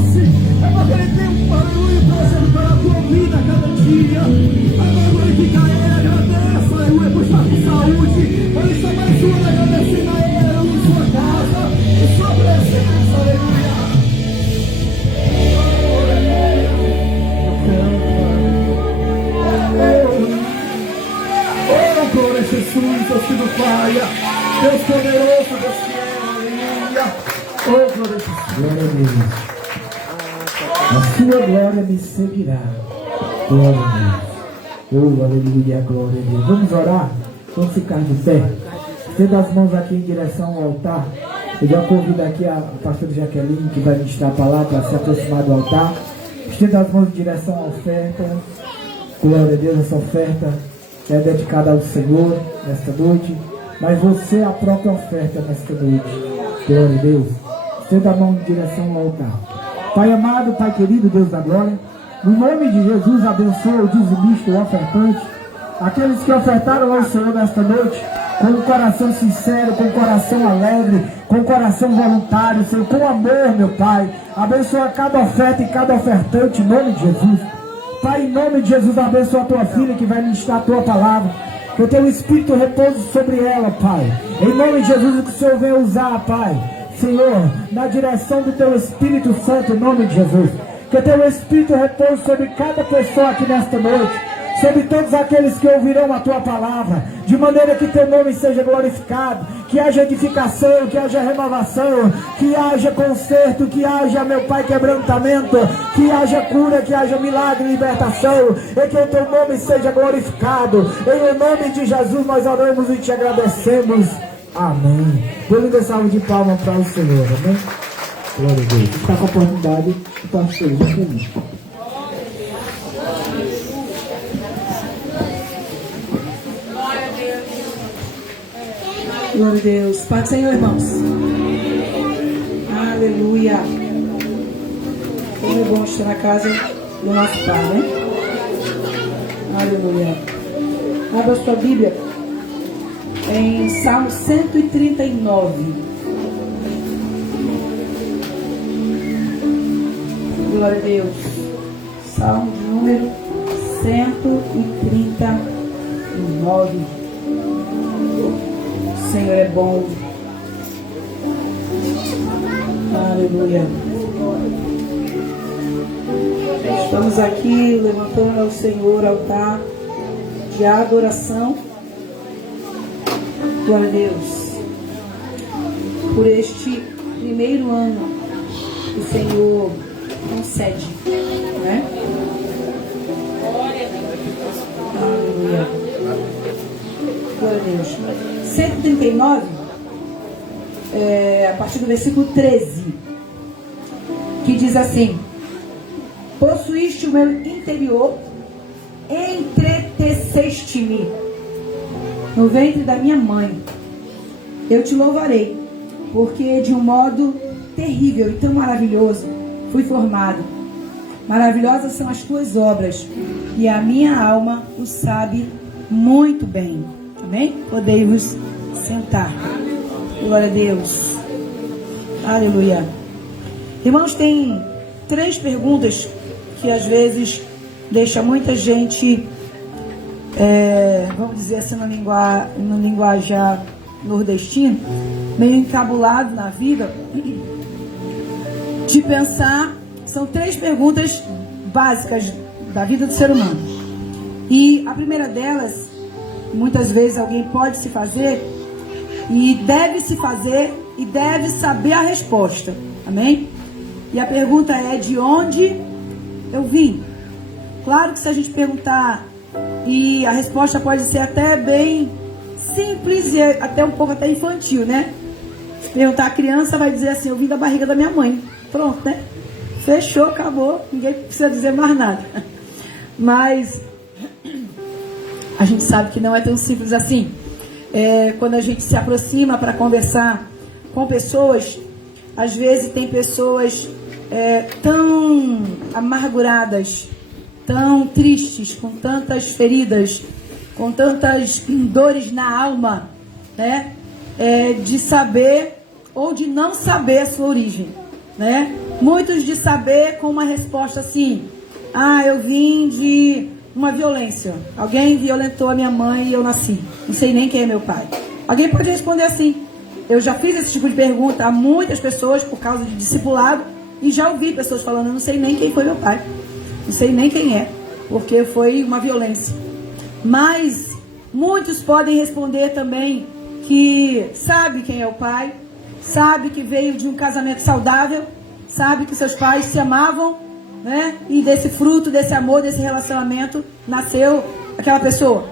doce, é porque Ele tem um aleluia trazendo para a tua vida a cada dia. Agora glorifica Ele, agradeça, aleluia, por estar com saúde. Ele está mais uma agradecendo a Ele, aleluia, sua casa, em sua presença, aleluia. Oh, glória a Jesus, Deus que nos falha, Deus poderoso, Deus fiel, aleluia. Oh, glória a Jesus. Glória a Deus. A sua glória me seguirá. Glória a Deus. Oh, aleluia, glória a Deus. Vamos orar? Vamos ficar de pé. Estenda as mãos aqui em direção ao altar. Eu já convido aqui a pastora Jaqueline, que vai ministrar a palavra, para se aproximar do altar. Estenda as mãos em direção à oferta. Glória a Deus, essa oferta é dedicada ao Senhor nesta noite. Mas você é a própria oferta nesta noite. Glória a Deus. Estenda a mão em direção ao altar. Pai amado, Pai querido, Deus da glória, no nome de Jesus, abençoa o dizimista, o ofertante, aqueles que ofertaram ao Senhor nesta noite, com um coração sincero, com um coração alegre, com um coração voluntário, Senhor, com amor, meu Pai. Abençoa cada oferta e cada ofertante, em nome de Jesus. Pai, em nome de Jesus, abençoa a tua filha que vai ministrar a tua palavra. Que o teu Espírito repouse sobre ela, Pai. Em nome de Jesus, que o Senhor venha usar, Pai. Senhor, na direção do teu Espírito Santo, em nome de Jesus. Que o teu Espírito repouse sobre cada pessoa aqui nesta noite. Sobre todos aqueles que ouvirão a tua palavra. De maneira que teu nome seja glorificado. Que haja edificação, que haja renovação. Que haja conserto, que haja, meu Pai, quebrantamento. Que haja cura, que haja milagre e libertação. E que o teu nome seja glorificado. Em nome de Jesus nós oramos e te agradecemos. Amém. Vamos dar salve de palmas para o Senhor, amém? Glória a Deus. Está com a oportunidade do pastor Jaqueline. Glória a Deus. Pai do Senhor, irmãos. Aleluia. Como é bom estar na casa do nosso Pai, né? Aleluia. Abra a sua Bíblia em Salmo 139. Glória a Deus. Salmo de número 139. O Senhor é bom. Aleluia. Estamos aqui levantando ao Senhor altar de adoração. Glória a Deus. Por este primeiro ano que o Senhor concede, né? Aleluia. Glória a Deus. 139, a partir do versículo 13, que diz assim: possuíste o meu interior, entreteceste-me no ventre da minha mãe. Eu te louvarei, porque de um modo terrível e tão maravilhoso fui formado. Maravilhosas são as tuas obras, e a minha alma o sabe muito bem. Amém? Podemos sentar. Glória a Deus. Aleluia. Irmãos, tem 3 perguntas que às vezes deixa muita gente, vamos dizer assim, no linguajar nordestino, meio encabulado na vida, de pensar. São 3 perguntas básicas da vida do ser humano. E a primeira delas, muitas vezes alguém pode se fazer e deve se fazer e deve saber a resposta. Amém? E a pergunta é: de onde eu vim? Claro que se a gente perguntar, e a resposta pode ser até bem simples e até um pouco até infantil, né? Se perguntar, a criança vai dizer assim: eu vim da barriga da minha mãe. Pronto, né? Fechou, acabou. Ninguém precisa dizer mais nada. Mas a gente sabe que não é tão simples assim. Quando a gente se aproxima para conversar com pessoas, às vezes tem pessoas tão amarguradas, tão tristes, com tantas feridas, com tantas dores na alma, né? De saber ou de não saber a sua origem, né? Muitos de saber com uma resposta assim: ah, eu vim de uma violência. Alguém violentou a minha mãe e eu nasci. Não sei nem quem é meu pai. Alguém pode responder assim. Eu já fiz esse tipo de pergunta a muitas pessoas por causa de discipulado e já ouvi pessoas falando: eu não sei nem quem foi meu pai. Não sei nem quem é, porque foi uma violência. Mas muitos podem responder também que sabe quem é o pai, sabe que veio de um casamento saudável, sabe que seus pais se amavam, né? E desse fruto, desse amor, desse relacionamento, nasceu aquela pessoa.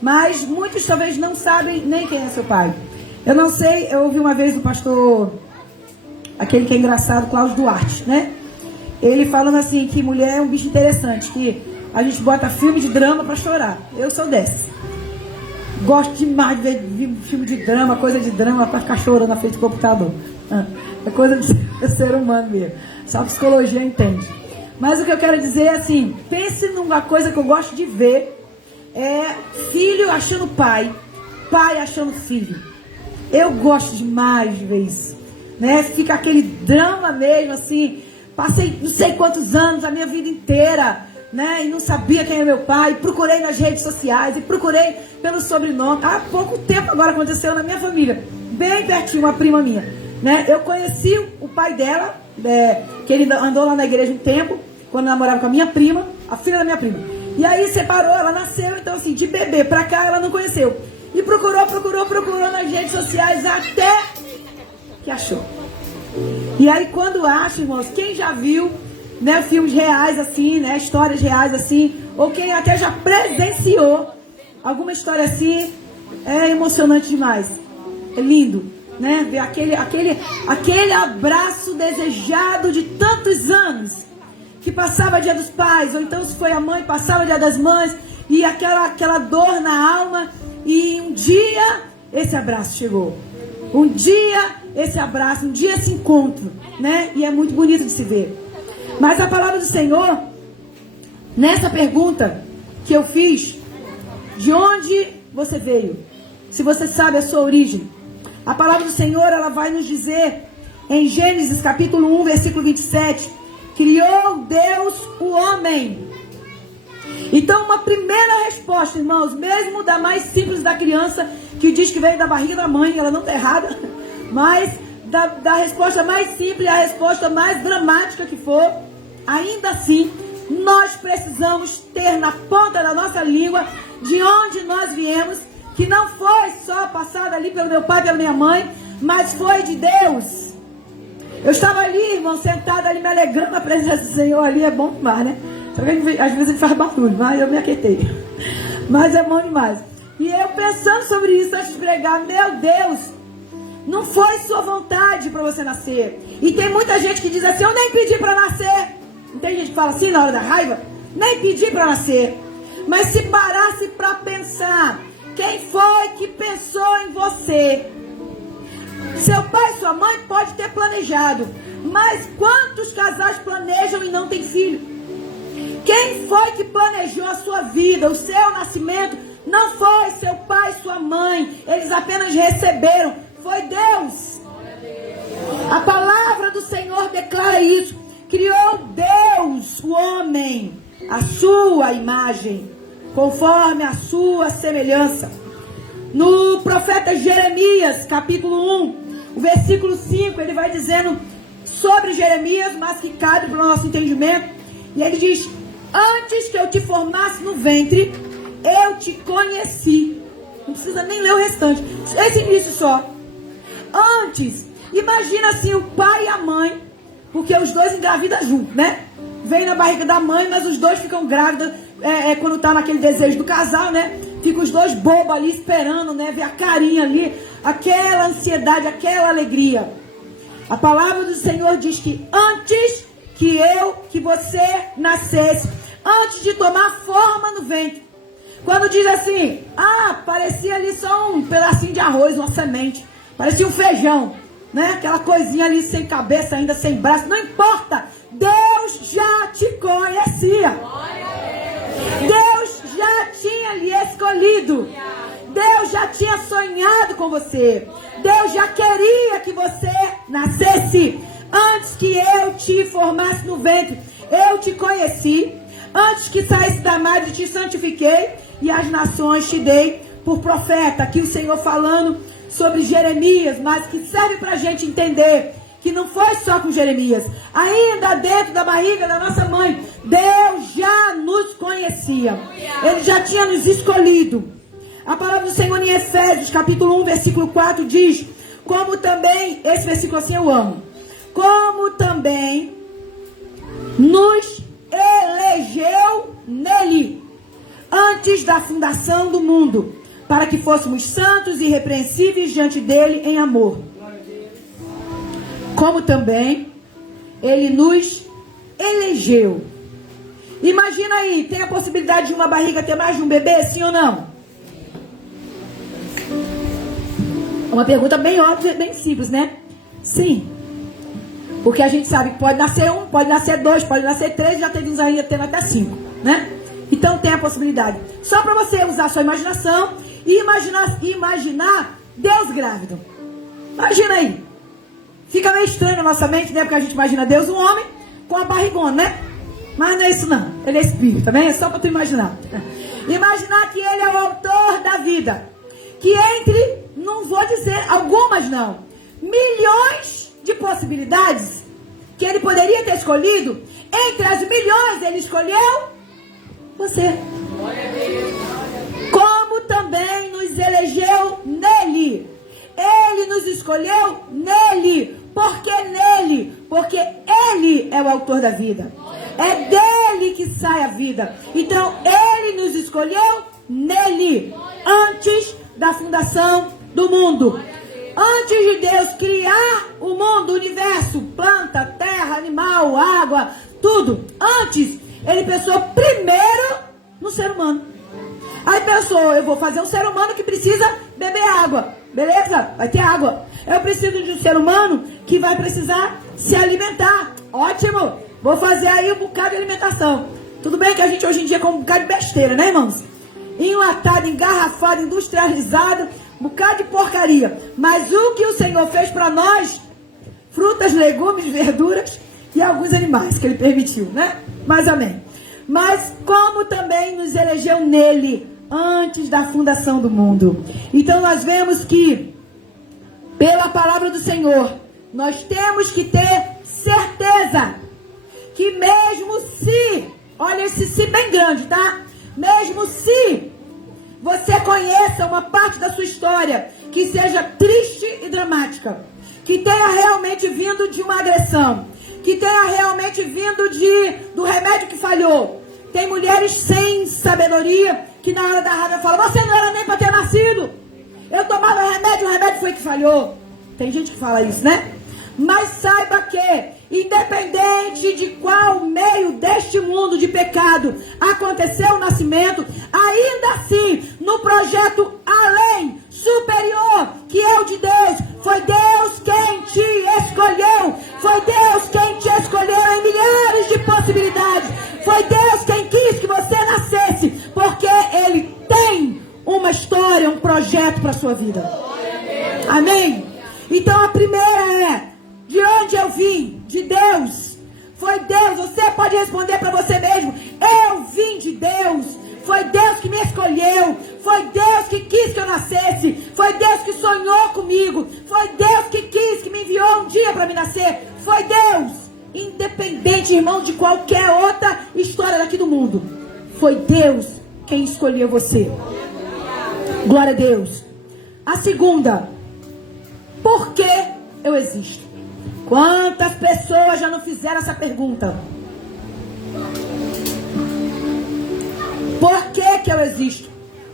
Mas muitos talvez não sabem nem quem é seu pai. Eu não sei, eu ouvi uma vez o pastor, aquele que é engraçado, Cláudio Duarte, né? Ele falando assim, que mulher é um bicho interessante, que a gente bota filme de drama pra chorar. Eu sou dessa. Gosto demais de ver filme de drama, coisa de drama, pra ficar chorando na frente do computador. É coisa de ser humano mesmo. Só a psicologia entende. Mas o que eu quero dizer é assim, pense numa coisa que eu gosto de ver, é filho achando pai, pai achando filho. Eu gosto demais de ver isso, né? Fica aquele drama mesmo, assim. Passei não sei quantos anos, a minha vida inteira, né? E não sabia quem é meu pai. Procurei nas redes sociais e procurei pelo sobrenome. Há pouco tempo agora aconteceu na minha família, bem pertinho, uma prima minha, né? Eu conheci o pai dela, que ele andou lá na igreja um tempo, quando eu namorava com a minha prima, a filha da minha prima. E aí separou, ela nasceu, então assim, de bebê pra cá ela não conheceu. E procurou nas redes sociais até que achou. E aí quando acha, irmãos, quem já viu, né, filmes reais assim, né, histórias reais assim, ou quem até já presenciou alguma história assim, é emocionante demais. É lindo, né, ver aquele abraço desejado de tantos anos, que passava Dia dos Pais, ou então se foi a mãe, passava Dia das Mães, e aquela dor na alma, e um dia esse abraço chegou. Um dia esse abraço, um dia esse encontro, né? E é muito bonito de se ver. Mas a palavra do Senhor, nessa pergunta que eu fiz, de onde você veio? Se você sabe a sua origem. A palavra do Senhor, ela vai nos dizer, em Gênesis capítulo 1, versículo 27, criou Deus o homem. Então, uma primeira resposta, irmãos, mesmo da mais simples da criança, que diz que veio da barriga da mãe, ela não está errada, mas da resposta mais simples, a resposta mais dramática que for, ainda assim, nós precisamos ter na ponta da nossa língua de onde nós viemos, que não foi só passada ali pelo meu pai e pela minha mãe, mas foi de Deus. Eu estava ali, irmão, sentada ali, me alegrando a presença do Senhor ali, é bom demais, né? Só que às vezes ele faz barulho, mas eu me aquietei. Mas é bom demais. E eu pensando sobre isso antes de pregar, meu Deus, não foi sua vontade para você nascer. E tem muita gente que diz assim, eu nem pedi para nascer. Não tem gente que fala assim na hora da raiva? Nem pedi para nascer. Mas se parasse para pensar, quem foi que pensou em você? Seu pai e sua mãe pode ter planejado, mas quantos casais planejam e não têm filho? Quem foi que planejou a sua vida, o seu nascimento? Não foi seu pai e sua mãe, eles apenas receberam, foi Deus. A palavra do Senhor declara isso. Criou Deus o homem, a sua imagem, conforme a sua semelhança. No profeta Jeremias, capítulo 1, o versículo 5, ele vai dizendo sobre Jeremias, mas que cabe para o nosso entendimento. E ele diz, antes que eu te formasse no ventre, eu te conheci. Não precisa nem ler o restante, esse início só. Antes, imagina assim o pai e a mãe, porque os dois engravidam juntos, né? Vem na barriga da mãe, mas os dois ficam grávidos quando tá naquele desejo do casal, né? Ficam os dois bobos ali esperando, né? Ver a carinha ali, aquela ansiedade, aquela alegria. A palavra do Senhor diz que antes que você nascesse, antes de tomar forma no ventre, quando diz assim, parecia ali só um pedacinho de arroz, uma semente, parecia um feijão, né? Aquela coisinha ali sem cabeça ainda, sem braço, não importa, Deus já te conhecia. Deus já tinha lhe escolhido. Deus já tinha sonhado com você. Deus já queria que você nascesse Antes que eu te formasse no ventre, eu te conheci. Antes que saísse da madre, te santifiquei. E as nações te dei por profeta. Aqui o Senhor falando sobre Jeremias, mas que serve para a gente entender que não foi só com Jeremias. Ainda dentro da barriga da nossa mãe, Deus já nos conhecia. Ele já tinha nos escolhido. A palavra do Senhor em Efésios, capítulo 1, versículo 4, diz, como também, esse versículo assim eu amo, como também nos elegeu nele, antes da fundação do mundo, para que fôssemos santos e irrepreensíveis diante dele em amor. Como também ele nos elegeu. Imagina aí, tem a possibilidade de uma barriga ter mais de um bebê, sim ou não? Uma pergunta bem óbvia, bem simples, né? Sim. Porque a gente sabe que pode nascer um, pode nascer dois, pode nascer três, já teve uns aí tendo até 5, né? Então tem a possibilidade. Só para você usar a sua imaginação e imaginar Deus grávido. Imagina aí. Fica meio estranho na nossa mente, né? Porque a gente imagina Deus um homem com a barrigona, né? Mas não é isso não. Ele é espírito, também é só para tu imaginar. Imaginar que ele é o autor da vida. Que entre, não vou dizer algumas não, milhões de possibilidades que ele poderia ter escolhido. Entre as milhões ele escolheu você. Como também nos elegeu nele. Ele nos escolheu nele. Por que nele? Porque ele é o autor da vida. É dele que sai a vida. Então ele nos escolheu nele. Antes da fundação do mundo. Antes de Deus criar o mundo, o universo, planta, terra, animal, água, tudo. Antes, ele pensou primeiro no ser humano. Aí pensou, eu vou fazer um ser humano que precisa beber água. Beleza? Vai ter água. Eu preciso de um ser humano que vai precisar se alimentar. Ótimo. Vou fazer aí um bocado de alimentação. Tudo bem que a gente hoje em dia come um bocado de besteira, né, irmãos? Enlatado, engarrafado, industrializado, um bocado de porcaria. Mas o que o Senhor fez para nós, frutas, legumes, verduras e alguns animais que ele permitiu, né? Mas amém. Mas como também nos elegeu nele antes da fundação do mundo. Então nós vemos que pela palavra do Senhor nós temos que ter certeza que mesmo se, olha esse se bem grande, tá? Mesmo se você conheça uma parte da sua história que seja triste e dramática, que tenha realmente vindo de uma agressão, que tenha realmente vindo do remédio que falhou. Tem mulheres sem sabedoria que na hora da raiva falam, você não era nem para ter nascido. Eu tomava remédio, o remédio foi que falhou. Tem gente que fala isso, né? Mas saiba que, independente de qual meio deste mundo de pecado aconteceu o nascimento, ainda assim, no projeto além, superior, que é o de Deus, foi Deus quem te escolheu. Foi Deus quem te escolheu em milhares de possibilidades. Foi Deus quem quis que você nascesse, porque Ele tem uma história, um projeto para a sua vida. Amém? Então a primeira é, de onde eu vim? De Deus. Foi Deus. Você pode responder para você mesmo, eu vim de Deus. Foi Deus que me escolheu. Foi Deus que quis que eu nascesse. Foi Deus que sonhou comigo. Foi Deus que quis, que me enviou um dia para me nascer. Foi Deus. Independente, irmão, de qualquer outra história daqui do mundo. Foi Deus quem escolheu você. Glória a Deus. A segunda, por que eu existo? Quantas pessoas já não fizeram essa pergunta? Por que eu existo?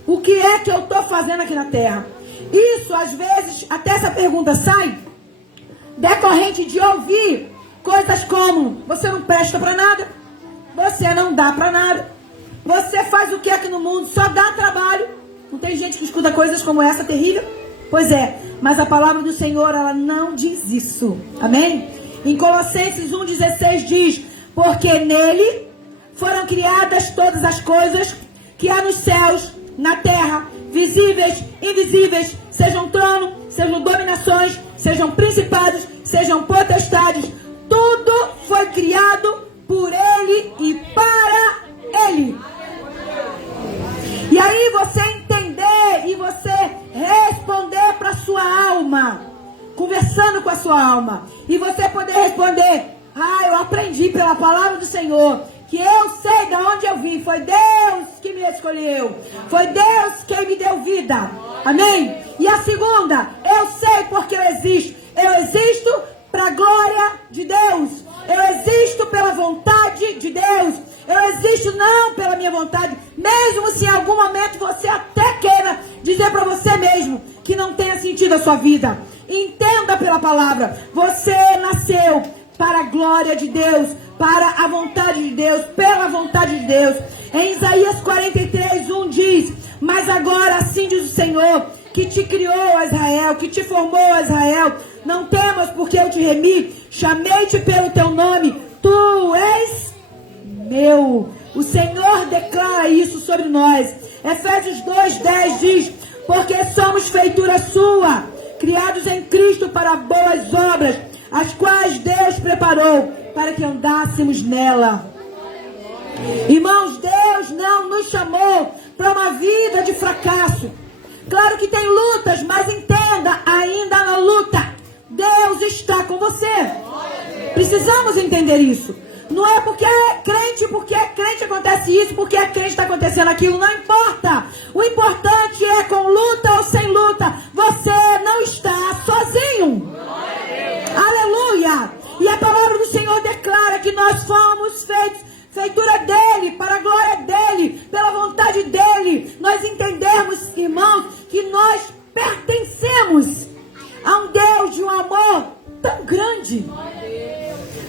O que é que eu estou fazendo aqui na terra? Isso, às vezes, até essa pergunta sai decorrente de ouvir coisas como, você não presta para nada, você não dá para nada, você faz o que aqui no mundo? Só dá trabalho. Não tem gente que escuta coisas como essa terrível? Pois é, mas a palavra do Senhor, ela não diz isso. Amém? Em Colossenses 1,16 diz, porque nele foram criadas todas as coisas que há nos céus, na terra, visíveis, invisíveis, sejam trono, sejam dominações, sejam principados, sejam potestades, foi criado por Ele e para Ele. E aí você entender e você responder para sua alma, conversando com a sua alma, e você poder responder: eu aprendi pela palavra do Senhor que eu sei de onde eu vim, foi Deus que me escolheu, foi Deus quem me deu vida, amém? E a segunda, eu sei porque eu existo para a glória de Deus, eu existo pela vontade de Deus, eu existo não pela minha vontade, mesmo se em algum momento você até queira dizer para você mesmo que não tenha sentido a sua vida. Entenda pela palavra, você nasceu para a glória de Deus, para a vontade de Deus, pela vontade de Deus. Em Isaías 43:1 diz: mas agora assim diz o Senhor, que te criou, Israel, que te formou, Israel, não temas, porque eu te remi, chamei-te pelo teu nome, tu és meu. O Senhor declara isso sobre nós. Efésios 2:10 diz: porque somos feitura sua, criados em Cristo para boas obras, as quais Deus preparou para que andássemos nela. Irmãos, Deus não nos chamou para uma vida de fracasso. Claro que tem lutas, mas entenda, ainda na luta, Deus está com você. Precisamos entender isso. Não é porque é crente acontece isso, porque é crente está acontecendo aquilo, não importa. O importante é com luta ou sem luta, você não está sozinho. Aleluia! E a palavra do Senhor declara que nós fomos feitura dele, para a glória dele, pela vontade dele. Nós entendemos, irmãos, que nós pertencemos a um Deus de um amor tão grande.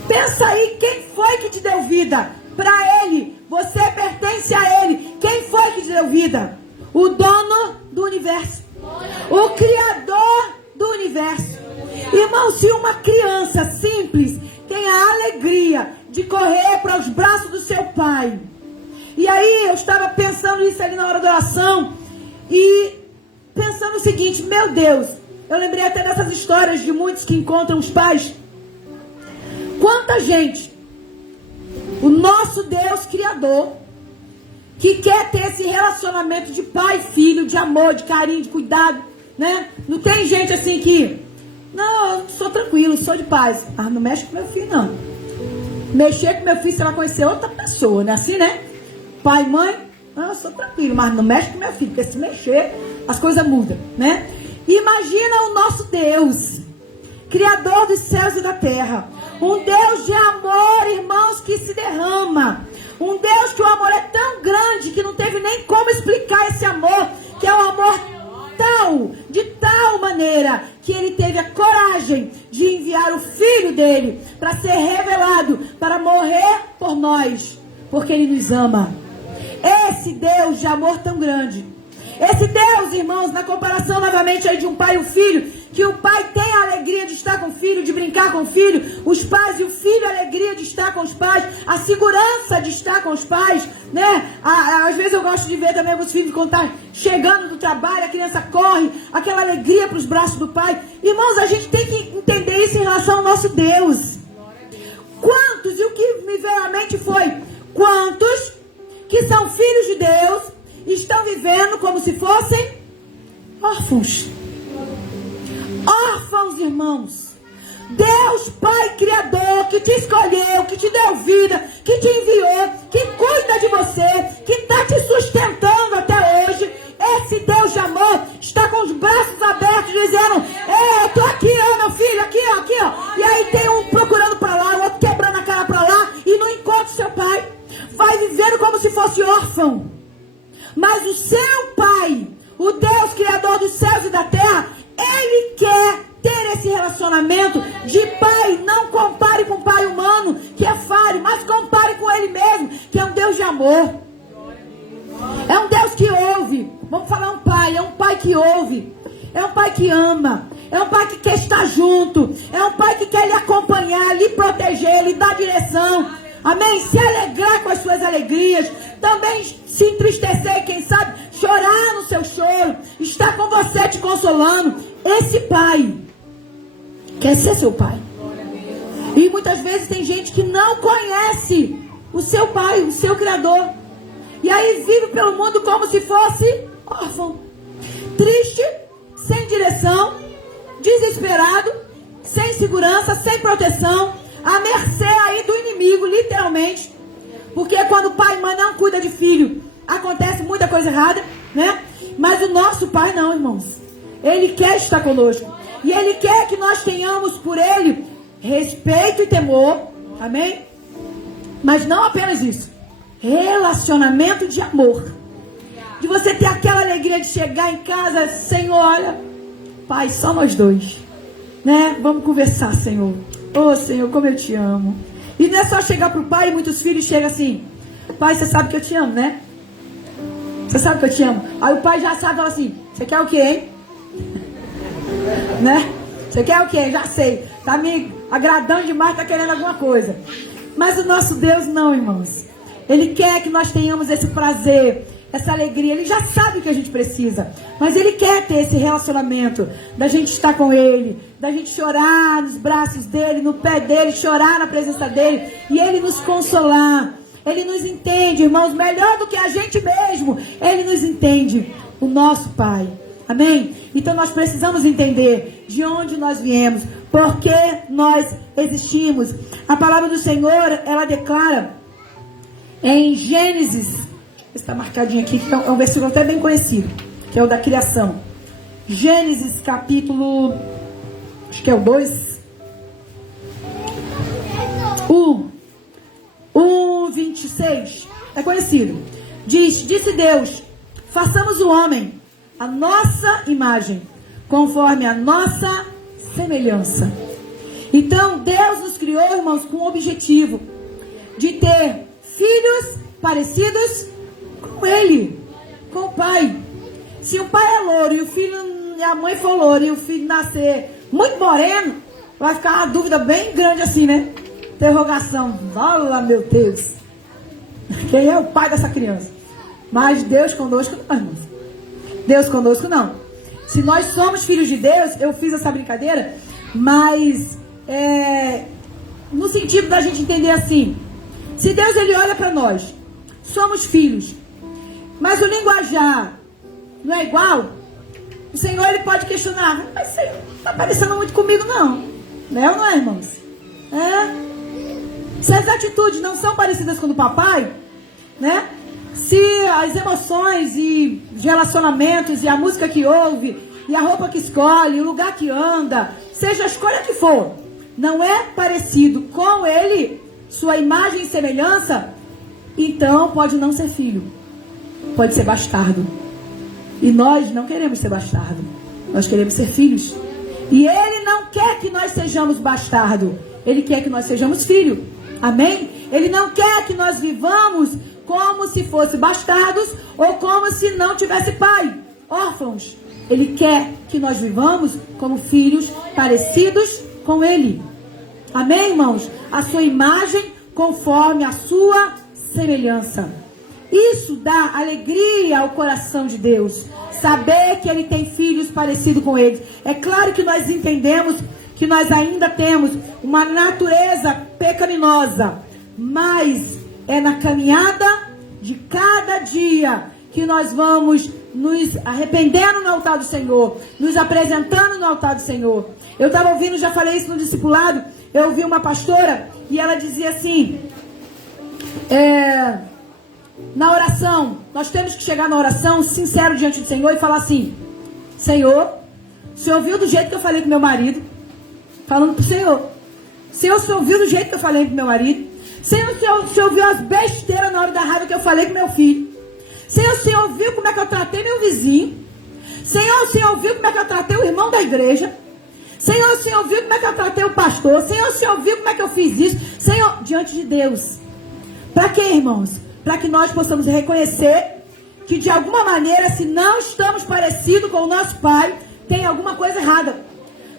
Pensa aí, quem foi que te deu vida? Para ele, você pertence a ele. Quem foi que te deu vida? O dono do universo, o criador do universo. Irmão, se uma criança simples tem a alegria de correr para os braços do seu pai, e aí eu estava pensando isso ali na hora da oração, e pensando o seguinte: meu Deus, eu lembrei até dessas histórias de muitos que encontram os pais. Quanta gente, o nosso Deus Criador, que quer ter esse relacionamento de pai e filho, de amor, de carinho, de cuidado, né? Não tem gente assim que: não, eu sou tranquilo, sou de paz. Ah, não mexe com meu filho, não. Mexer com meu filho, você vai conhecer outra pessoa, né? Assim, né? Pai, mãe, não, eu sou tranquilo, mas não mexe com meu filho, porque se mexer, as coisas mudam, né? Imagina o nosso Deus, Criador dos céus e da terra. Um Deus de amor, irmãos, que se derrama. Um Deus que o amor é tão grande que não teve nem como explicar esse amor, que é um amor de tal maneira que ele teve a coragem de enviar o filho dele para ser revelado, para morrer por nós, porque ele nos ama. Esse Deus de amor tão grande, esse Deus, irmãos, na comparação novamente aí de um pai e um filho, que o pai tem a alegria de estar com o filho, de brincar com o filho, os pais e o filho a alegria de estar com os pais, a segurança de estar com os pais, né? Às vezes eu gosto de ver também os filhos quando tá chegando do trabalho, a criança corre, aquela alegria para os braços do pai. Irmãos, a gente tem que entender isso em relação ao nosso Deus. Quantos, e o que me veio à mente foi: quantos que são filhos de Deus estão vivendo como se fossem órfãos? Órfãos, irmãos. Deus, Pai Criador, que te escolheu, que te deu vida, que te enviou, que cuida de você, que está te sustentando até hoje. Esse Deus de amor está com os braços abertos, dizendo: eu tô aqui, ó, meu filho, aqui, ó, aqui, ó. E aí tem um procurando para lá, o outro quebrando a cara para lá, e não encontra o seu pai. Vai vivendo como se fosse órfão. Mas o seu pai, o Deus Criador dos céus e da terra, ele quer ter esse relacionamento de pai. Não compare com o pai humano, que é falho, mas compare com ele mesmo, que é um Deus de amor. É um Deus que ouve. Vamos falar um pai, é um pai que ouve. É um pai que ama. É um pai que quer estar junto. É um pai que quer lhe acompanhar, lhe proteger, lhe dar direção. Amém? Se alegrar com as suas alegrias. Também se entristecer, quem sabe chorar no seu choro. Estar com você te consolando. Esse pai quer ser seu pai. E muitas vezes tem gente que não conhece o seu pai, o seu criador. E aí vive pelo mundo como se fosse órfão. Triste, sem direção, desesperado, sem segurança, sem proteção, à mercê aí do inimigo, literalmente. Porque quando pai e mãe não cuidam de filho, acontece muita coisa errada, né? Mas o nosso pai não, irmãos. Ele quer estar conosco. E ele quer que nós tenhamos por ele respeito e temor. Amém? Mas não apenas isso. Relacionamento de amor. De você ter aquela alegria de chegar em casa, Senhor, olha, pai, só nós dois, né? Vamos conversar, Senhor. Ô, Senhor, como eu te amo. E não é só chegar pro pai, e muitos filhos chegam assim: pai, você sabe que eu te amo, né? Você sabe que eu te amo. Aí o pai já sabe, fala assim: você quer o quê, hein? Né? Você quer o quê? Já sei. Tá me agradando demais, tá querendo alguma coisa. Mas o nosso Deus não, irmãos. Ele quer que nós tenhamos esse prazer, essa alegria. Ele já sabe o que a gente precisa, mas Ele quer ter esse relacionamento, da gente estar com Ele, da gente chorar nos braços dEle, no pé dEle, chorar na presença dEle, e Ele nos consolar. Ele nos entende, irmãos, melhor do que a gente mesmo. Ele nos entende, o nosso Pai. Amém? Então nós precisamos entender de onde nós viemos, por que nós existimos. A palavra do Senhor, ela declara em Gênesis, está marcadinho aqui, que é um versículo até bem conhecido, que é o da criação. Gênesis capítulo, acho que é o 2, 26, é conhecido. Disse Deus: façamos o homem a nossa imagem, conforme a nossa semelhança. Então Deus nos criou, irmãos, com o objetivo de ter filhos parecidos com Ele, com o Pai. Se o pai é louro e a mãe for loura e o filho nascer muito moreno, vai ficar uma dúvida bem grande assim, né? Interrogação: fala, meu Deus, quem é o pai dessa criança? Mas Deus conosco não, irmãos. Deus conosco não. Se nós somos filhos de Deus, eu fiz essa brincadeira, mas no sentido da gente entender assim: se Deus, Ele olha para nós, somos filhos, mas o linguajar não é igual, o Senhor, Ele pode questionar: mas você não está parecendo muito comigo não, né ou não é, irmãos? Se as atitudes não são parecidas com o do papai, né? Se as emoções e os relacionamentos e a música que ouve e a roupa que escolhe, o lugar que anda, seja a escolha que for, não é parecido com ele, sua imagem e semelhança, então pode não ser filho, pode ser bastardo. E nós não queremos ser bastardo, nós queremos ser filhos. E Ele não quer que nós sejamos bastardo, Ele quer que nós sejamos filho. Amém? Ele não quer que nós vivamos como se fossem bastardos ou como se não tivesse pai, órfãos. Ele quer que nós vivamos como filhos parecidos com Ele. Amém, irmãos? A sua imagem conforme a sua semelhança. Isso dá alegria ao coração de Deus, saber que Ele tem filhos parecidos com Ele. É claro que nós entendemos que nós ainda temos uma natureza pecaminosa, mas é na caminhada de cada dia que nós vamos nos arrependendo no altar do Senhor, nos apresentando no altar do Senhor. Eu estava ouvindo, já falei isso no discipulado, eu ouvi uma pastora e ela dizia assim, na oração, nós temos que chegar na oração sincero diante do Senhor e falar assim: Senhor, o Senhor ouviu do jeito que eu falei com meu marido? Falando pro Senhor. Senhor, o Senhor ouviu do jeito que eu falei com meu marido? Senhor, o Senhor ouviu as besteiras na hora da raiva que eu falei com meu filho? Senhor, o Senhor ouviu como é que eu tratei meu vizinho? Senhor, o Senhor ouviu como é que eu tratei o irmão da igreja? Senhor, o Senhor ouviu como é que eu tratei o pastor? Senhor, o Senhor ouviu como é que eu fiz isso? Senhor, diante de Deus. Para quê, irmãos? Para que nós possamos reconhecer que de alguma maneira, se não estamos parecidos com o nosso Pai, tem alguma coisa errada.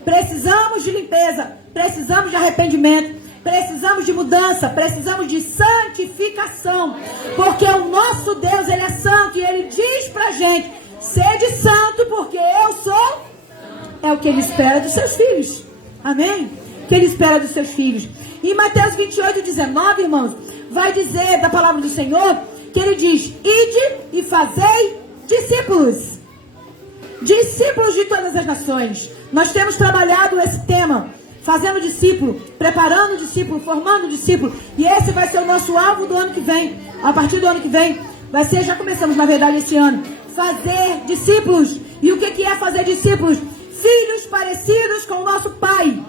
Precisamos de limpeza, precisamos de arrependimento, precisamos de mudança, precisamos de santificação, porque o nosso Deus, Ele é santo e Ele diz pra gente: sede santo porque eu sou. É o que Ele espera dos seus filhos. Amém? O que Ele espera dos seus filhos. Em Mateus 28, 19, irmãos, vai dizer da palavra do Senhor, que ele diz: ide e fazei discípulos. Discípulos de todas as nações. Nós temos trabalhado esse tema, fazendo discípulo, preparando discípulo, formando discípulo. E esse vai ser o nosso alvo do ano que vem. A partir do ano que vem, vai ser, já começamos na verdade esse ano, fazer discípulos. E o que é fazer discípulos? Filhos parecidos com o nosso Pai.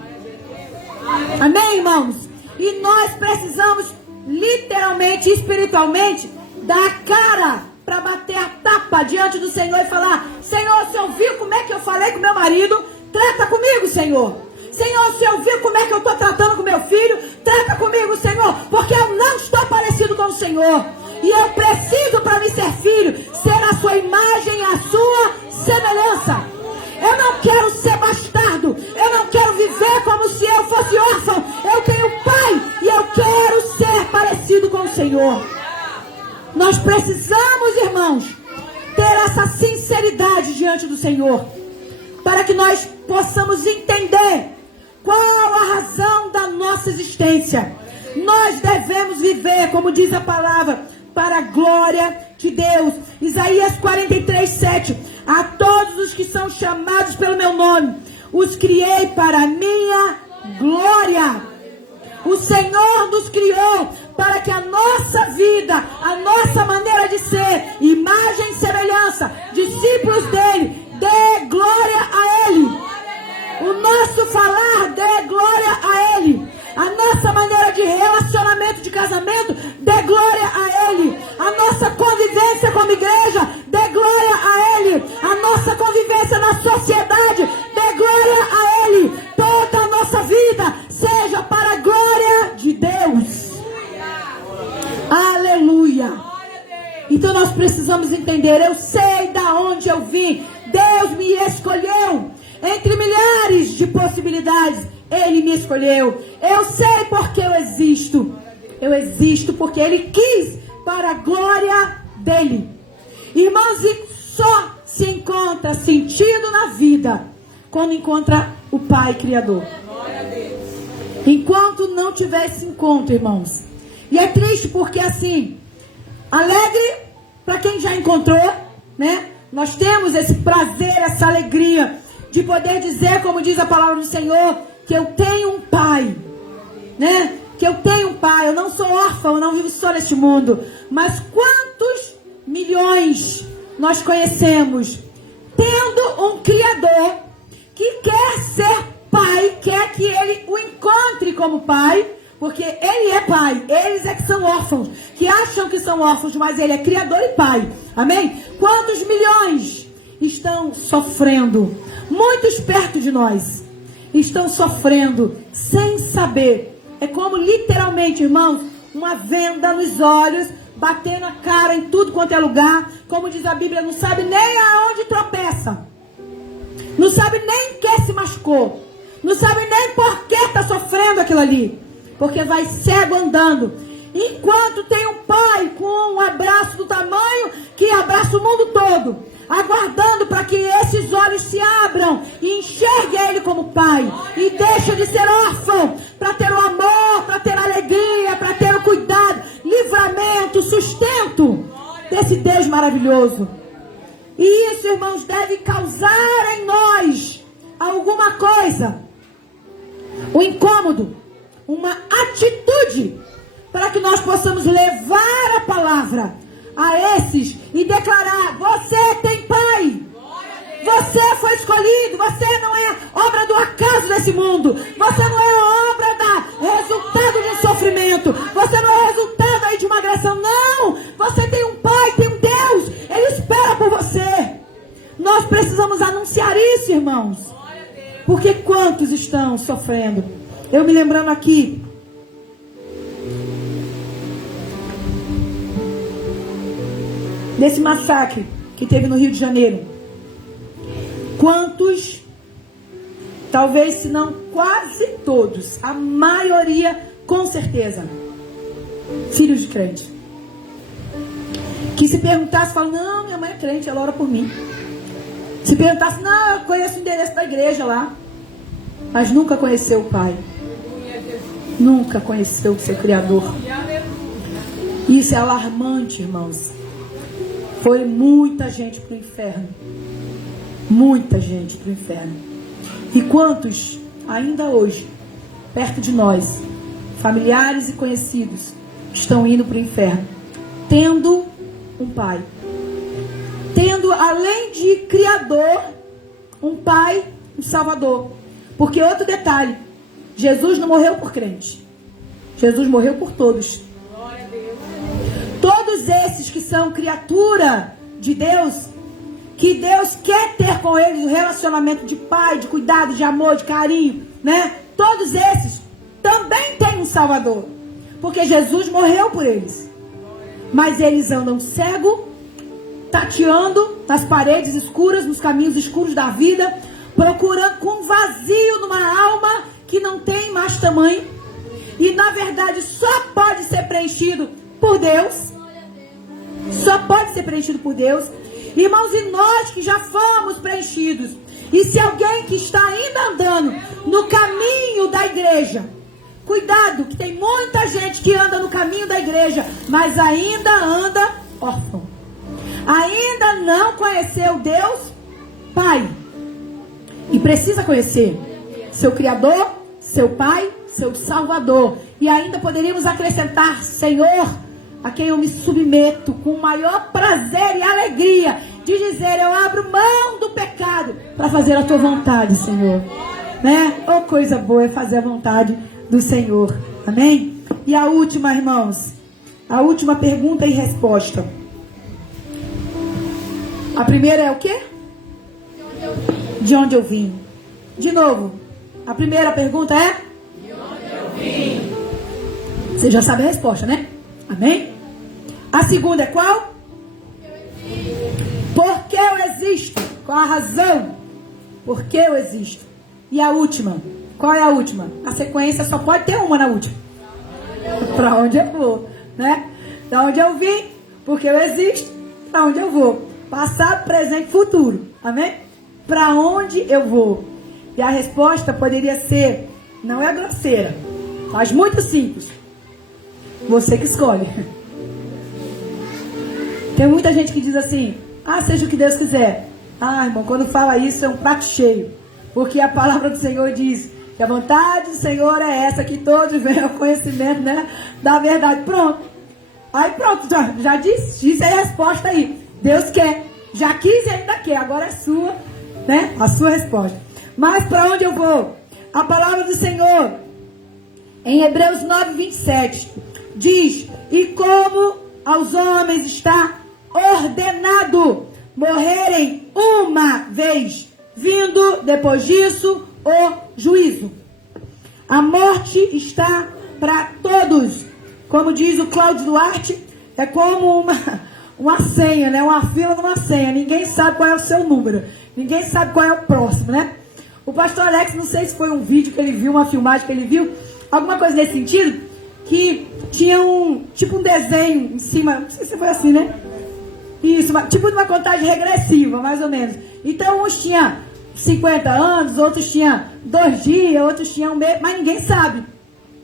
Amém, irmãos? E nós precisamos, literalmente, espiritualmente, dar a cara para bater a tapa diante do Senhor e falar: Senhor, o Senhor viu como é que eu falei com meu marido? Trata comigo, Senhor. Senhor, o Senhor viu como é que eu estou tratando com meu filho? Trata comigo, Senhor, porque eu não estou parecido com o Senhor. E eu preciso, para me ser filho, ser a sua imagem e a sua semelhança. Eu não quero ser bastardo. Eu não quero viver como se eu fosse órfão. Eu tenho pai e eu quero ser parecido com o Senhor. Nós precisamos, irmãos, ter essa sinceridade diante do Senhor, para que nós possamos entender qual a razão da nossa existência. Nós devemos viver, como diz a palavra, para a glória de Deus. Isaías 43, 7. A todos os que são chamados pelo meu nome, os criei para a minha glória. O Senhor nos criou para que a nossa vida, a nossa maneira de ser, imagem e semelhança, discípulos dele, dê glória a ele. O nosso falar dê glória a ele. A nossa maneira de relacionamento, de casamento, dê glória a ele. A nossa convivência como igreja, dê glória a ele. A nossa convivência na sociedade, dê glória a ele. Toda a nossa vida seja para a glória de Deus. Aleluia. Então nós precisamos entender: eu sei da onde eu vim. Deus me escolheu. Entre milhares de possibilidades, Ele me escolheu. Eu sei porque eu existo. Eu existo porque Ele quis, para a glória dEle. Irmãos, e só se encontra sentido na vida quando encontra o Pai Criador. Enquanto não tiver esse encontro, irmãos. E é triste porque assim, alegre para quem já encontrou, né? Nós temos esse prazer, essa alegria de poder dizer, como diz a palavra do Senhor, que eu tenho um pai, né? Que eu tenho um pai, eu não sou órfão, eu não vivo só neste mundo. Mas quantos milhões nós conhecemos tendo um Criador que quer ser pai, quer que ele o encontre como pai, porque ele é pai. Eles é que são órfãos, que acham que são órfãos, mas ele é Criador e pai. Amém? Quantos milhões estão sofrendo? Muitos perto de nós estão sofrendo sem saber. É como literalmente, irmãos, uma venda nos olhos, batendo a cara em tudo quanto é lugar. Como diz a Bíblia, não sabe nem aonde tropeça, não sabe nem que se machucou, não sabe nem por que está sofrendo aquilo ali, porque vai cego andando. Enquanto tem um pai com um abraço do tamanho que abraça o mundo todo, aguardando para que esses olhos se abram e enxergue ele como pai, e deixe de ser órfão, para ter o amor, para ter a alegria, para ter o cuidado, livramento, sustento desse Deus maravilhoso. E isso, irmãos, deve causar em nós alguma coisa, um incômodo, uma atitude, para que nós possamos levar a palavra a esses e declarar: você tem pai, você foi escolhido, você não é obra do acaso desse mundo, você não é obra da resultado de um sofrimento, você não é resultado aí de uma agressão, não, você tem um pai, tem um Deus, ele espera por você. Nós precisamos anunciar isso, irmãos, porque quantos estão sofrendo? Eu me lembrando aqui desse massacre que teve no Rio de Janeiro. Quantos, talvez se não quase todos, a maioria com certeza, filhos de crente, que se perguntasse, falam: não, minha mãe é crente, ela ora por mim. Se perguntasse: não, eu conheço o endereço da igreja lá, mas nunca conheceu o pai. nunca conheceu o seu Criador. Isso é alarmante, irmãos. Foi muita gente para o inferno. Muita gente para o inferno. E quantos, ainda hoje, perto de nós, familiares e conhecidos, estão indo para o inferno, tendo um pai, tendo, além de Criador, um pai, um Salvador. Porque outro detalhe, Jesus não morreu por crente, Jesus morreu por todos. Todos esses que são criatura de Deus, que Deus quer ter com eles um relacionamento de pai, de cuidado, de amor, de carinho, né? Todos esses também têm um Salvador, porque Jesus morreu por eles. Mas eles andam cego, tateando nas paredes escuras, nos caminhos escuros da vida, procurando com vazio numa alma que não tem mais tamanho, e na verdade só pode ser preenchido por Deus. Só pode ser preenchido por Deus. Irmãos, e nós que já fomos preenchidos, e se alguém que está ainda andando no caminho da igreja, cuidado, que tem muita gente que anda no caminho da igreja, mas ainda anda órfão, ainda não conheceu Deus Pai, e precisa conhecer seu Criador, seu Pai, seu Salvador. E ainda poderíamos acrescentar: Senhor, a quem eu me submeto com o maior prazer e alegria de dizer: eu abro mão do pecado para fazer a tua vontade, Senhor, né? Oh, coisa boa é fazer a vontade do Senhor, amém? E a última, irmãos, a última pergunta e resposta. A primeira é o quê? De onde eu vim. De novo, a primeira pergunta é: de onde eu vim? Você já sabe a resposta, né? Amém? A segunda é qual? Por que eu existo? Qual a razão? Por que eu existo? E a última? Qual é a última? A sequência só pode ter uma na última. Para onde eu vou, né? Da onde eu vim, porque eu existo, para onde eu vou. Passado, presente, futuro. Amém? Para onde eu vou? E a resposta poderia ser: não é grosseira, mas muito simples. Você que escolhe. Tem muita gente que diz assim: ah, seja o que Deus quiser. Ah, irmão, quando fala isso é um prato cheio. Porque a palavra do Senhor diz que a vontade do Senhor é essa, que todos venham ao conhecimento, né, da verdade. Pronto. Aí pronto, já disse aí a resposta aí. Deus quer. Já quis e ainda quer. Agora é sua, né, a sua resposta. Mas para onde eu vou? A palavra do Senhor, em Hebreus 9:27, diz: e como aos homens está ordenado morrerem uma vez, vindo depois disso o juízo. A morte está para todos. Como diz o Cláudio Duarte, é como uma senha, né? Uma fila de uma senha. Ninguém sabe qual é o seu número. Ninguém sabe qual é o próximo, né? O pastor Alex, não sei se foi um vídeo que ele viu, uma filmagem que ele viu, alguma coisa nesse sentido, que tinha tipo um desenho em cima, não sei se foi assim, né? Isso, tipo de uma contagem regressiva, mais ou menos. Então, uns tinham 50 anos, outros tinham 2 dias, outros tinham 1 mês, mas ninguém sabe.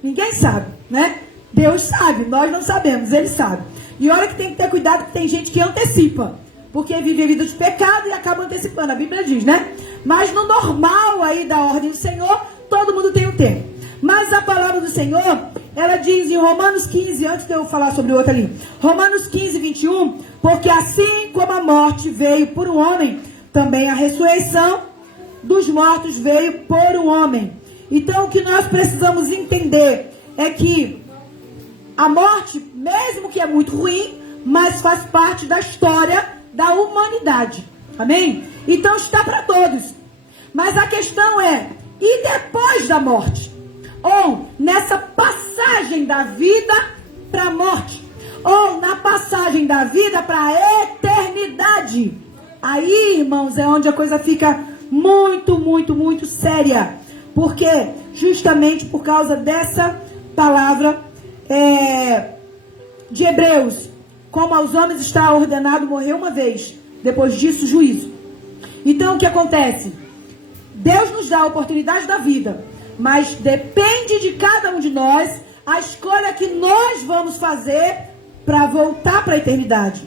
Ninguém sabe, né? Deus sabe, nós não sabemos, Ele sabe. E olha que tem que ter cuidado, que tem gente que antecipa, porque vive a vida de pecado e acaba antecipando, a Bíblia diz, né? Mas no normal aí da ordem do Senhor, todo mundo tem um tempo. Mas a palavra do Senhor, ela diz em Romanos 15, antes de eu falar sobre o outro ali, Romanos 15:21, porque assim como a morte veio por um homem, também a ressurreição dos mortos veio por um homem. Então o que nós precisamos entender é que a morte, mesmo que é muito ruim, mas faz parte da história da humanidade. Amém? Então está para todos. Mas a questão é: e depois da morte? Ou nessa passagem da vida para a morte? Ou na passagem da vida para a eternidade? Aí, irmãos, é onde a coisa fica muito, muito, muito séria. Porque justamente por causa dessa palavra de Hebreus, como aos homens está ordenado morrer uma vez, depois disso juízo. Então o que acontece? Deus nos dá a oportunidade da vida, mas depende de cada um de nós a escolha que nós vamos fazer para voltar para a eternidade.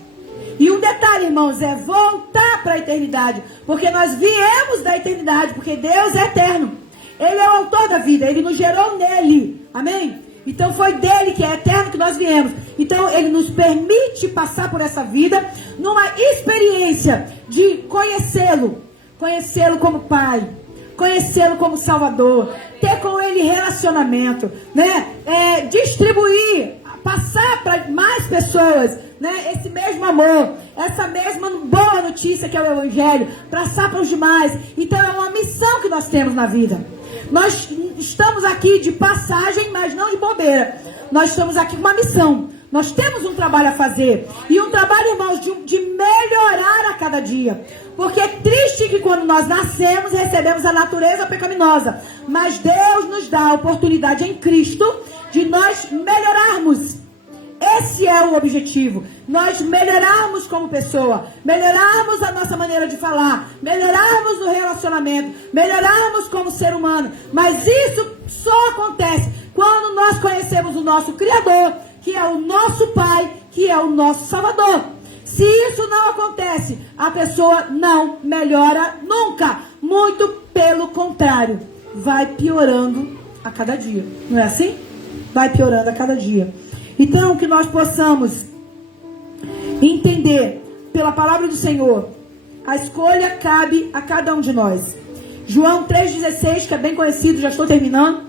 E um detalhe, irmãos, é voltar para a eternidade, porque nós viemos da eternidade, porque Deus é eterno. Ele é o autor da vida, Ele nos gerou nele, amém? Então foi dele, que é eterno, que nós viemos. Então Ele nos permite passar por essa vida numa experiência de conhecê-lo como Pai, conhecê-lo como Salvador, ter com Ele relacionamento, né? Distribuir, passar para mais pessoas, né? Esse mesmo amor, essa mesma boa notícia que é o Evangelho, passar para os demais. Então é uma missão que nós temos na vida. Nós estamos aqui de passagem, mas não de bobeira. Nós estamos aqui com uma missão. Nós temos um trabalho a fazer. E um trabalho, irmãos, de melhorar a cada dia. Porque é triste que quando nós nascemos, recebemos a natureza pecaminosa. Mas Deus nos dá a oportunidade em Cristo de nós melhorarmos. Esse é o objetivo. Nós melhorarmos como pessoa, melhorarmos a nossa maneira de falar, melhorarmos o relacionamento, melhorarmos como ser humano. Mas isso só acontece quando nós conhecemos o nosso Criador, que é o nosso Pai, que é o nosso Salvador. Se isso não acontece, a pessoa não melhora nunca. Muito pelo contrário, vai piorando a cada dia. Não é assim? Vai piorando a cada dia. Então, que nós possamos entender pela palavra do Senhor, a escolha cabe a cada um de nós. João 3,16, que é bem conhecido, já estou terminando,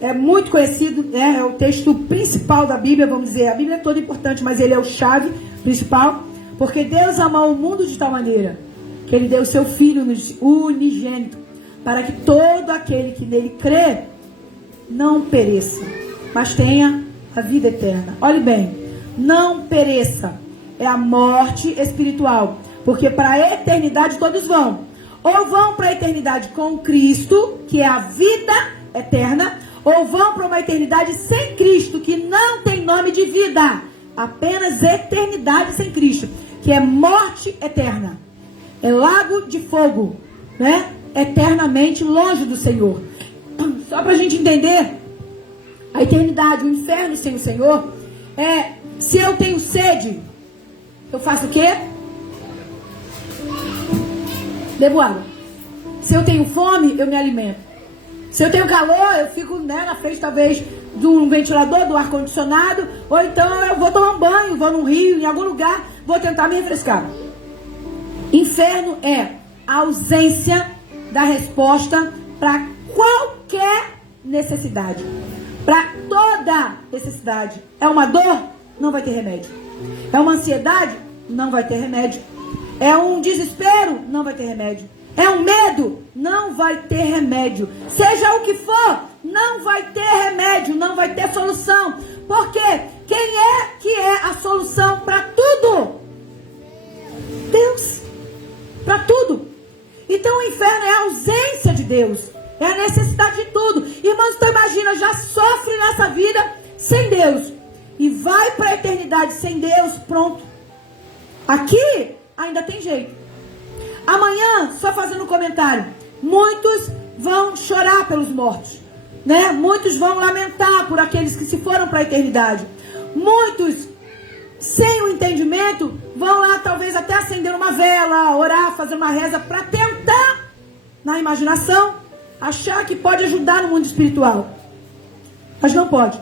é muito conhecido, né? É o texto principal da Bíblia, vamos dizer. A Bíblia é toda importante, mas ele é o chave principal, porque Deus amou o mundo de tal maneira que Ele deu o seu Filho unigênito, para que todo aquele que nele crê não pereça, mas tenha a vida eterna. Olhe bem, não pereça, é a morte espiritual, porque para a eternidade todos vão, ou vão para a eternidade com Cristo, que é a vida eterna, ou vão para uma eternidade sem Cristo, que não tem nome de vida, apenas eternidade sem Cristo, que é morte eterna, é lago de fogo, né? Eternamente longe do Senhor. Só para a gente entender a eternidade, o inferno sem o Senhor, se eu tenho sede, eu faço o quê? Bebo água. Se eu tenho fome, eu me alimento. Se eu tenho calor, eu fico, né, na frente talvez de um ventilador, do ar-condicionado, ou então eu vou tomar um banho, vou num rio, em algum lugar, vou tentar me refrescar. Inferno é a ausência da resposta para qualquer necessidade. Para toda necessidade. É uma dor? Não vai ter remédio. É uma ansiedade? Não vai ter remédio. É um desespero? Não vai ter remédio. É um medo? Não vai ter remédio. Seja o que for, não vai ter remédio, não vai ter solução. Por quê? Quem é que é a solução para tudo? Deus. Para tudo. Então o inferno é a ausência de Deus. É a necessidade de tudo. Irmãos, então imagina, já sofre nessa vida sem Deus. E vai para a eternidade sem Deus, pronto. Aqui ainda tem jeito. Amanhã, só fazendo um comentário, muitos vão chorar pelos mortos, né? Muitos vão lamentar por aqueles que se foram para a eternidade. Muitos, sem o entendimento, vão lá talvez até acender uma vela, orar, fazer uma reza para tentar, na imaginação, achar que pode ajudar no mundo espiritual. Mas não pode.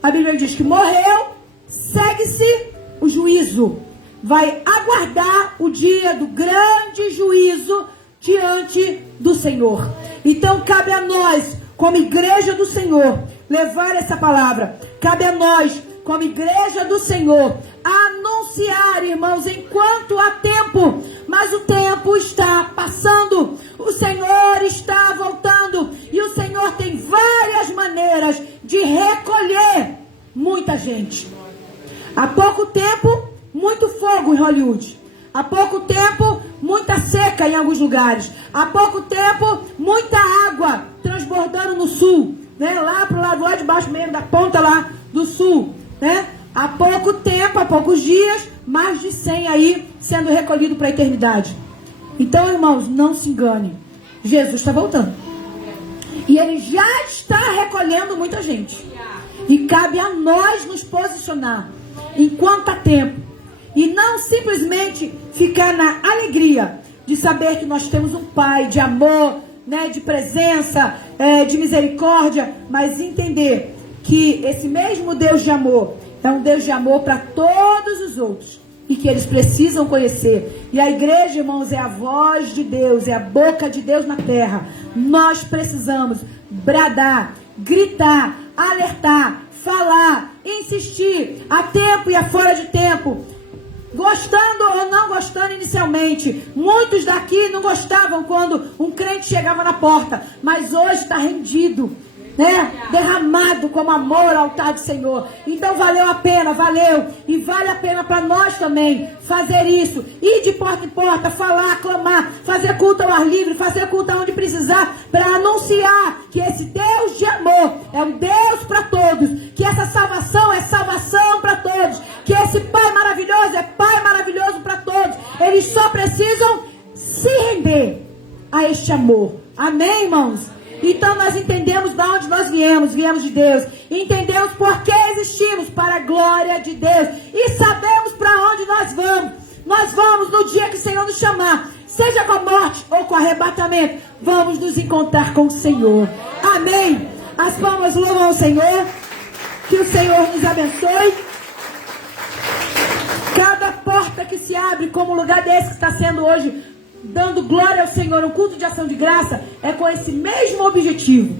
A Bíblia diz que morreu, segue-se o juízo. Vai aguardar o dia do grande juízo diante do Senhor. Então cabe a nós, como igreja do Senhor, levar essa palavra. Cabe a nós, como igreja do Senhor, anunciar, irmãos, enquanto há tempo. Mas o tempo está passando. O Senhor está voltando. E o Senhor tem várias maneiras de recolher muita gente. Há pouco tempo, muito fogo em Hollywood. Há pouco tempo, muita seca em alguns lugares. Há pouco tempo, muita água transbordando no sul, né? Lá pro lado lá de baixo mesmo, da ponta lá do sul, né? Há pouco tempo, há poucos dias, mais de 100 aí sendo recolhido para a eternidade. Então, irmãos, não se engane. Jesus está voltando. E Ele já está recolhendo muita gente. E cabe a nós nos posicionar enquanto há tempo. E não simplesmente ficar na alegria de saber que nós temos um Pai de amor, né, de presença, de misericórdia, mas entender que esse mesmo Deus de amor é um Deus de amor para todos os outros e que eles precisam conhecer. E a igreja, irmãos, é a voz de Deus, é a boca de Deus na terra. Nós precisamos bradar, gritar, alertar, falar, insistir, a tempo e a fora de tempo, gostando ou não gostando inicialmente. Muitos daqui não gostavam quando um crente chegava na porta, mas hoje está rendido, né? Derramado como amor ao altar do Senhor. Então valeu a pena, valeu. E vale a pena para nós também fazer isso. Ir de porta em porta, falar, clamar, fazer culto ao ar livre, fazer culto onde precisar, para anunciar que esse Deus de amor é um Deus para todos, que essa salvação é salvação para todos, que esse Pai maravilhoso é Pai maravilhoso para todos. Eles só precisam se render a este amor. Amém, irmãos? Então nós entendemos de onde nós viemos de Deus, entendemos por que existimos, para a glória de Deus, e sabemos para onde nós vamos no dia que o Senhor nos chamar, seja com a morte ou com o arrebatamento, vamos nos encontrar com o Senhor. Amém? As palmas louvam ao Senhor, que o Senhor nos abençoe. Cada porta que se abre, como o lugar desse que está sendo hoje, dando glória ao Senhor, um culto de ação de graça, é com esse mesmo objetivo,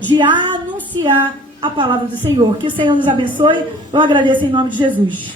de anunciar a palavra do Senhor. Que o Senhor nos abençoe. Eu agradeço em nome de Jesus.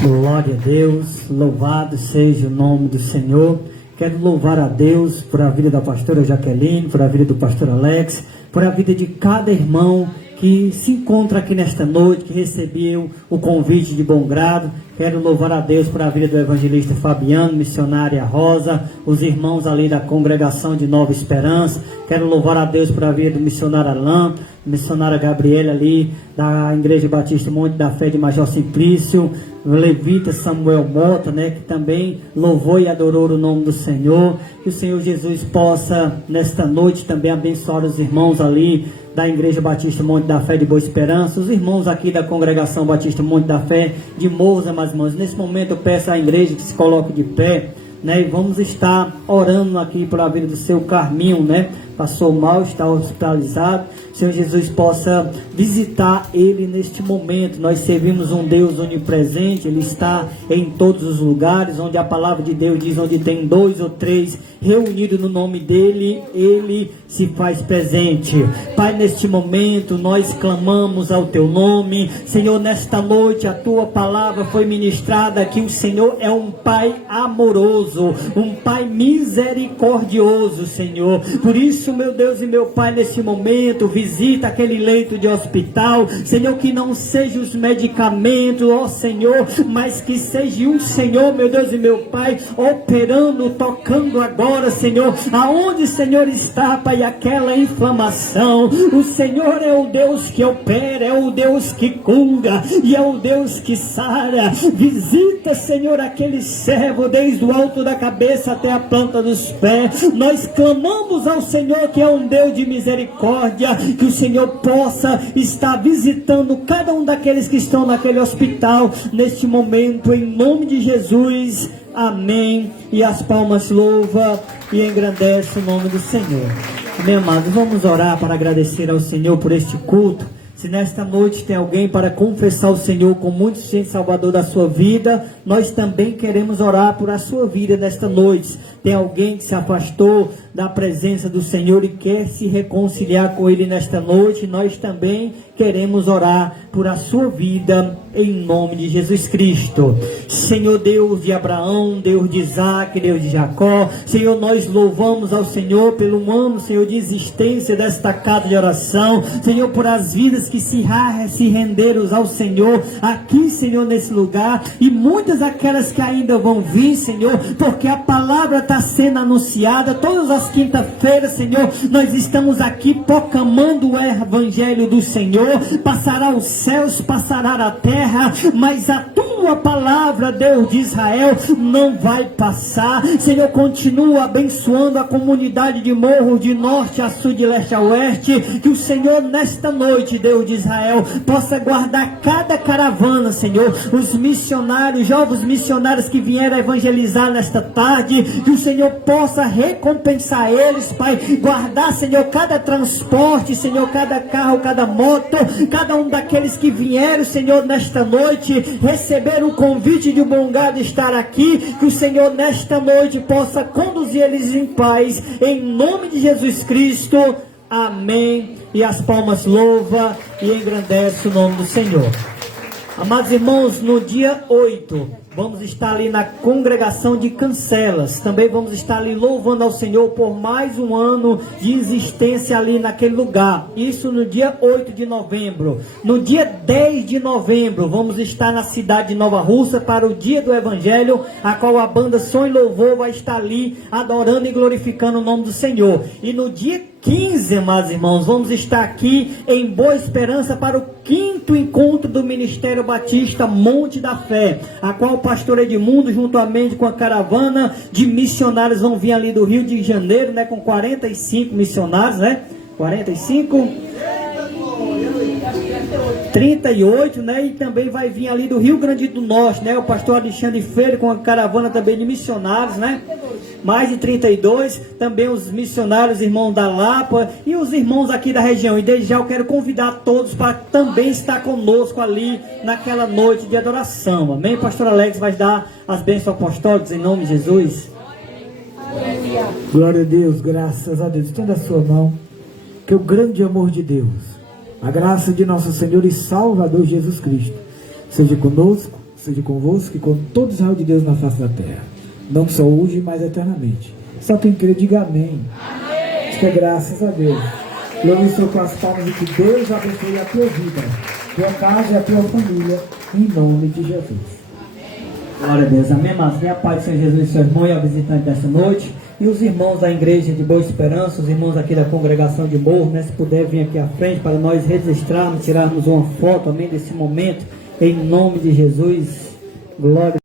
Glória a Deus, louvado seja o nome do Senhor. Quero louvar a Deus por a vida da pastora Jaqueline, por a vida do pastor Alex, por a vida de cada irmão que se encontra aqui nesta noite, que recebeu o convite de bom grado. Quero louvar a Deus por a vida do evangelista Fabiano, missionária Rosa, os irmãos ali da congregação de Nova Esperança. Quero louvar a Deus por a vida do missionário Alain, missionária Gabriela ali, da Igreja Batista Monte da Fé de Major Simplício, o levita Samuel Mota, né, que também louvou e adorou o nome do Senhor. Que o Senhor Jesus possa, nesta noite, também abençoar os irmãos ali da Igreja Batista Monte da Fé de Boa Esperança, os irmãos aqui da Congregação Batista Monte da Fé de Moza, mas irmãos, nesse momento eu peço à igreja que se coloque de pé, né, e vamos estar orando aqui pela vida do seu Carminho, né, passou mal, está hospitalizado. Senhor Jesus possa visitar ele neste momento. Nós servimos um Deus onipresente, ele está em todos os lugares, onde a palavra de Deus diz, onde tem 2 ou 3 reunidos no nome dele, ele se faz presente. Pai, neste momento nós clamamos ao teu nome. Senhor, nesta noite a tua palavra foi ministrada, que o Senhor é um Pai amoroso, um Pai misericordioso, Senhor. Por isso, meu Deus e meu Pai, nesse momento, visita aquele leito de hospital, Senhor, que não seja os medicamentos, ó Senhor, mas que seja o Senhor, meu Deus e meu Pai, operando, tocando agora, Senhor, aonde, Senhor, está, Pai, aquela inflamação. O Senhor é o Deus que opera, é o Deus que cura, e é o Deus que sara. Visita, Senhor, aquele servo, desde o alto da cabeça até a planta dos pés. Nós clamamos ao Senhor, que é um Deus de misericórdia, que o Senhor possa estar visitando cada um daqueles que estão naquele hospital neste momento, em nome de Jesus. Amém. E as palmas louva e engrandece o nome do Senhor. Meu amado, vamos orar para agradecer ao Senhor por este culto. Se nesta noite tem alguém para confessar o Senhor como muito Senhor Salvador da sua vida, nós também queremos orar por a sua vida nesta noite. Tem alguém que se afastou da presença do Senhor e quer se reconciliar com Ele nesta noite, nós também queremos orar por a sua vida, em nome de Jesus Cristo. Senhor, Deus de Abraão, Deus de Isaac, Deus de Jacó, Senhor, nós louvamos ao Senhor pelo ano, Senhor, de existência desta casa de oração, Senhor, por as vidas que se renderam ao Senhor, aqui, Senhor, nesse lugar, e muitas aquelas que ainda vão vir, Senhor, porque a palavra está sendo anunciada. Todas as quintas-feiras, Senhor, nós estamos aqui proclamando o Evangelho do Senhor. Passará os céus, passará a terra, mas a tua palavra, Deus de Israel, não vai passar. Senhor, continua abençoando a comunidade de Morro, de norte a sul, de leste a oeste. Que o Senhor, nesta noite, Deus de Israel, possa guardar cada caravana, Senhor, os missionários, jovens missionários que vieram evangelizar nesta tarde, que o Senhor possa recompensar eles, Pai, guardar, Senhor, cada transporte, Senhor, cada carro, cada moto, cada um daqueles que vieram, Senhor, nesta noite, receber o convite de um bom lugar de estar aqui, que o Senhor, nesta noite, possa conduzir eles em paz, em nome de Jesus Cristo, amém. E as palmas louva e engrandece o nome do Senhor. Amados irmãos, no dia 8, vamos estar ali na congregação de Cancelas. Também vamos estar ali louvando ao Senhor por mais um ano de existência ali naquele lugar. Isso no dia 8 de novembro. No dia 10 de novembro, vamos estar na cidade de Nova Russa para o dia do Evangelho, a qual a banda Som e Louvor vai estar ali adorando e glorificando o nome do Senhor. E no dia 15, amados irmãos, vamos estar aqui em Boa Esperança para o 5º encontro do Ministério Batista Monte da Fé, a qual o pastor Edmundo, juntamente com a caravana de missionários, vão vir ali do Rio de Janeiro, né, com 45 missionários, né, 45, 38, né, e também vai vir ali do Rio Grande do Norte, né, o pastor Alexandre Freire com a caravana também de missionários, né, mais de 32, também os missionários, irmãos da Lapa e os irmãos aqui da região. E desde já eu quero convidar todos para também estar conosco ali naquela noite de adoração. Amém? Pastor Alex vai dar as bênçãos apostólicas em nome de Jesus. Glória a Deus, graças a Deus. Estenda a sua mão, que o grande amor de Deus, a graça de nosso Senhor e Salvador Jesus Cristo, seja conosco, seja convosco e com todo Israel de Deus na face da terra. Não só hoje, mas eternamente. Só quem crê, diga amém. Amém. Que é graças a Deus. Eu abençoo com as palmas e que Deus abençoe a tua vida, tua casa e a tua família, em nome de Jesus. Glória a Deus. Amém, mas venha a paz do Senhor Jesus, seu irmão e a visitante dessa noite. E os irmãos da igreja de Boa Esperança, os irmãos aqui da congregação de Morro, né, se puder vir aqui à frente para nós registrarmos, tirarmos uma foto, amém, desse momento, em nome de Jesus. Glória